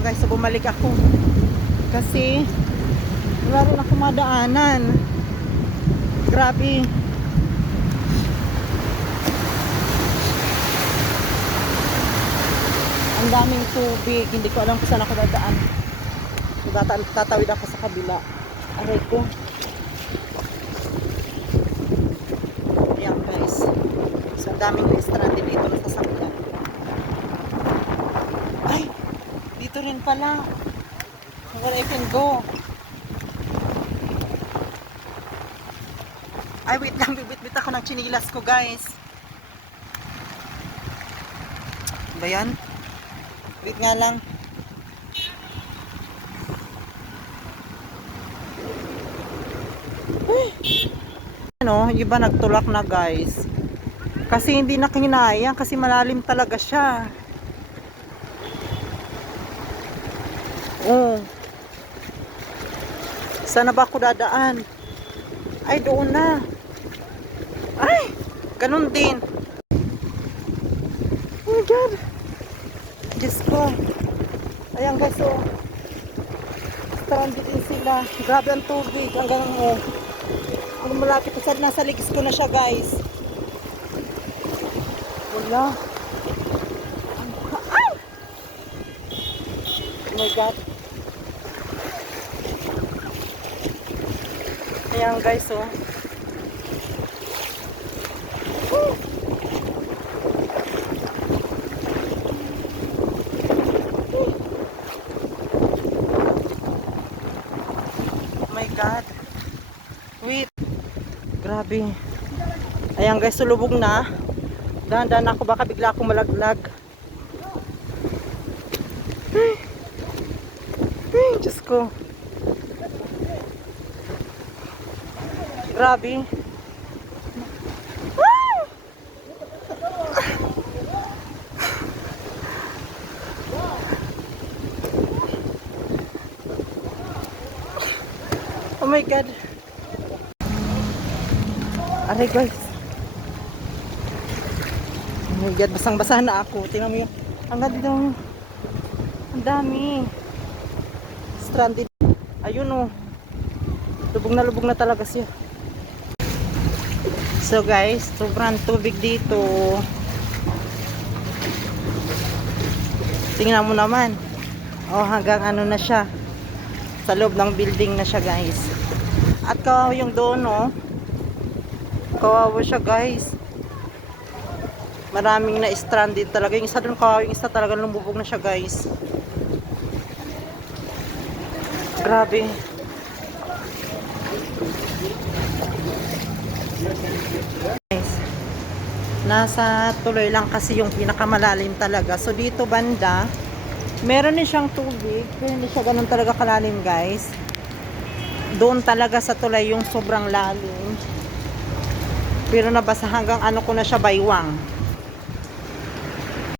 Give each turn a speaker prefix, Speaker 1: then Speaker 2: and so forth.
Speaker 1: Ayan guys, bumalik ako. Kasi, wala rin ako madaanan. Grabe. Ang daming tubig. Hindi ko alam kung saan ako dadaan. Tata- Tatawid ako sa kabila. Aray ko. Ayan guys. So, daming stranded dito na sasakyan. Ay! Dito rin pala. Where I can go. Ay, wait lang. Bibit-bit ako ng chinilas ko, guys. Ba yan? Wait nga lang. Ano, iba nagtulak na guys. Kasi hindi na kinayang kasi malalim talaga siya. Oh. Sana ba ako dadaan? Ay, doon na. Ay, ganun din. Oh my God. Diyos ko. Ayan guys, oh. Stranded din sila. Grabe ang tubig. Hanggang, oh. Ang malapit sa nasa ligis ko na siya, guys. Wala. Ay! Oh my God. Ayan guys, oh. Oh my God. Wait. Grabe. Ayan guys, sulubog na. Dahan-dahan ako, baka bigla ako malaglag. Ay, Diyos ko. Grabe. Oh my God. Aray guys. Oh my God, basang-basa na ako. Tingnan mo yung, ang ganda ng, ang dami. Stranded. Ayun oh. Lubog na lubog na talaga siya. So guys, sobrang tubig dito. Tingnan mo naman. Oh, hanggang ano na siya. Sa loob ng building na siya, guys. At kawawa yung doon, oh. Kawawa siya, guys. Maraming na stranded talaga. Yung isa doon kawawa, yung isa talaga lumubog na siya, guys. Grabe. Guys, nasa tuloy lang kasi yung pinakamalalim talaga. So dito banda, meron din siyang tubig, pero hindi siya ganun talaga kalalim guys. Doon talaga sa tulay yung sobrang lalim. Pero nabasa hanggang ano ko na siya baywang.